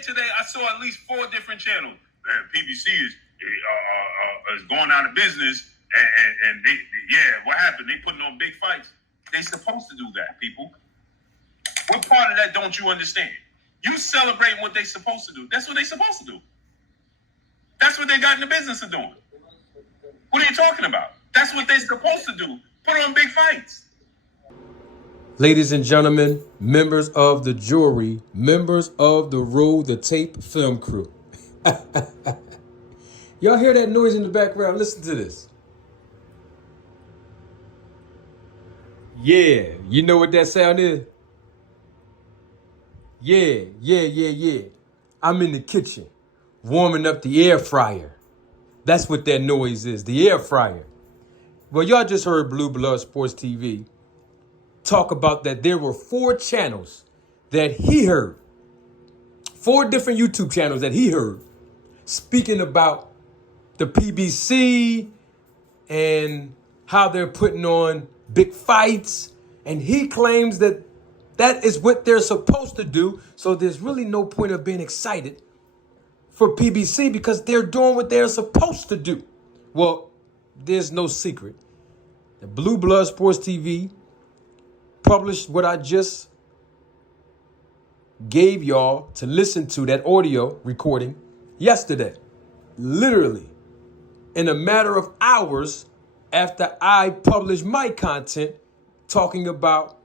today, I saw at least 4 different channels. PBC is going out of business, and they, what happened? They putting on big fights. They supposed to do that, people. What part of that don't you understand? You celebrating what they supposed to do. That's what they supposed to do. That's what they got in the business of doing. What are you talking about? That's what they're supposed to do. Put on big fights. Ladies and gentlemen, members of the jury, members of the Roll the Tape film crew. Y'all hear that noise in the background? Listen to this. Yeah, you know what that sound is? Yeah. I'm in the kitchen, warming up the air fryer. That's what that noise is, the air fryer. Well, y'all just heard Blue Blood Sports TV talk about that there were 4 channels that he heard. 4 different YouTube channels that he heard speaking about the PBC and how they're putting on big fights. And he claims that that is what they're supposed to do. So there's really no point of being excited for PBC because they're doing what they're supposed to do. Well, there's no secret. The Blue Blood Sports TV published what I just gave y'all to listen to, that audio recording, yesterday. Literally, in a matter of hours after I published my content talking about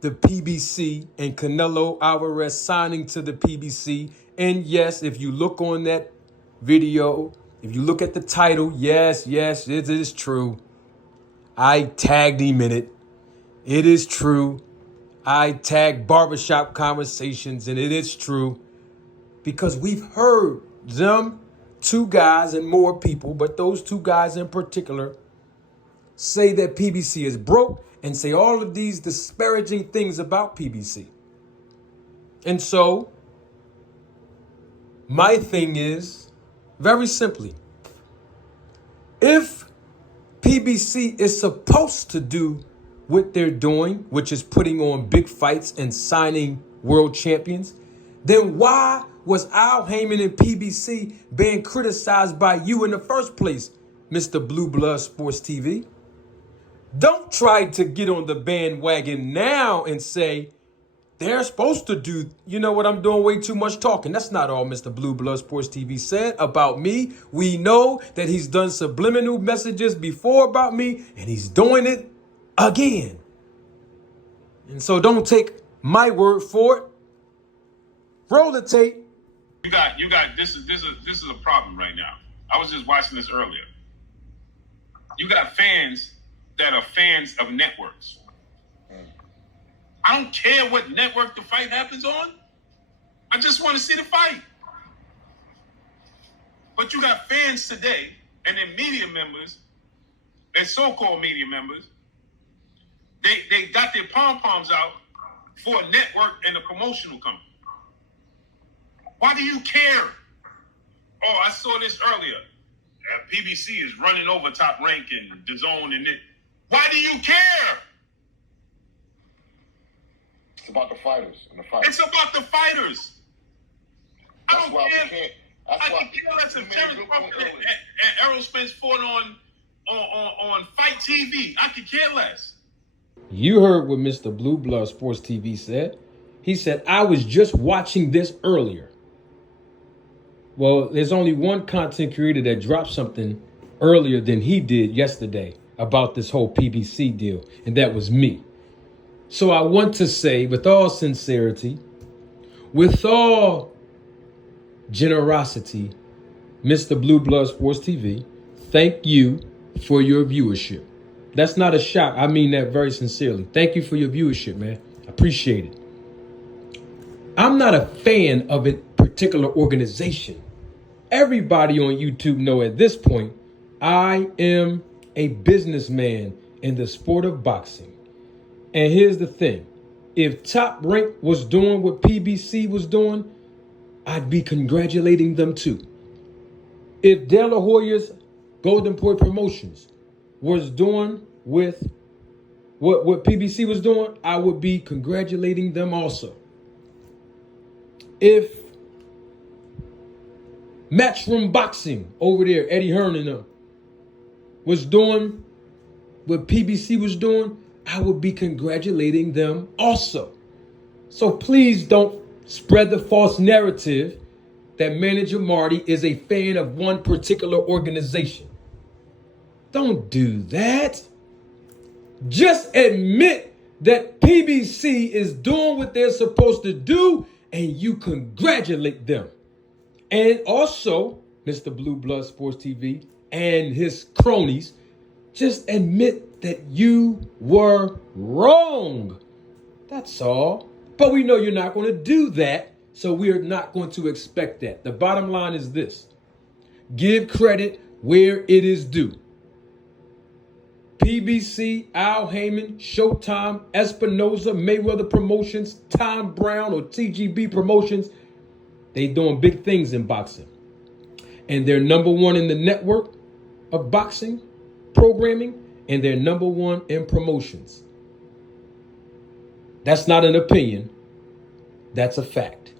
the PBC and Canelo Alvarez signing to the PBC. And yes, if you look on that video, if you look at the title, yes, it is true. I tagged him in it. It is true. I tagged Barbershop Conversations, and it is true. Because we've heard them 2 guys and more people, but those 2 guys in particular, say that PBC is broke and say all of these disparaging things about PBC. And so, my thing is, very simply, if PBC is supposed to do what they're doing, which is putting on big fights and signing world champions, then why was Al Heyman and PBC being criticized by you in the first place, Mr. Blue Blood Sports TV? Don't try to get on the bandwagon now and say they're supposed to do, you know what, I'm doing way too much talking. That's not all Mr. Blue Blood Sports TV said about me. We know that he's done subliminal messages before about me, and he's doing it again. And so don't take my word for it. Roll the tape. You got this is a problem right now. I was just watching this earlier. You got fans that are fans of networks. I don't care what network the fight happens on. I just want to see the fight. But you got fans today and then media members, and so-called media members, they got their pom-poms out for a network and a promotional company. Why do you care? Oh, I saw this earlier. PBC is running over Top Rank and DAZN and it. Why do you care? It's about the fighters and the fight. It's about the fighters. That's I don't why care. we can't. I can care less if Terrence Crawford and Errol Spence fought on Fight TV. I could care less. You heard what Mr. Blue Blood Sports TV said. He said, I was just watching this earlier. Well, there's only one content creator that dropped something earlier than he did yesterday about this whole PBC deal, and that was me. So I want to say, with all sincerity, with all generosity, Mr. Blue Blood Sports TV, thank you for your viewership. That's not a shot. I mean that very sincerely. Thank you for your viewership, man. I appreciate it. I'm not a fan of a particular organization. Everybody on YouTube know at this point, I am a businessman in the sport of boxing. And here's the thing. If Top Rank was doing what PBC was doing, I'd be congratulating them too. If De La Hoya's Golden Boy Promotions was doing with what PBC was doing, I would be congratulating them also. if Matchroom Boxing over there, Eddie Hearn and them, was doing what PBC was doing, I would be congratulating them also. So please don't spread the false narrative that Manager Marty is a fan of one particular organization. Don't do that. Just admit that PBC is doing what they're supposed to do and you congratulate them. And also, Mr. Blue Blood Sports TV and his cronies, just admit that you were wrong. That's all. But we know you're not going to do that, so we are not going to expect that. The bottom line is this. Give credit where it is due. PBC, Al Heyman, Showtime, Espinoza, Mayweather Promotions, Tom Brown or TGB Promotions, they doing big things in boxing. And they're number one in the network of boxing programming, and they're number one in promotions. That's not an opinion. That's a fact.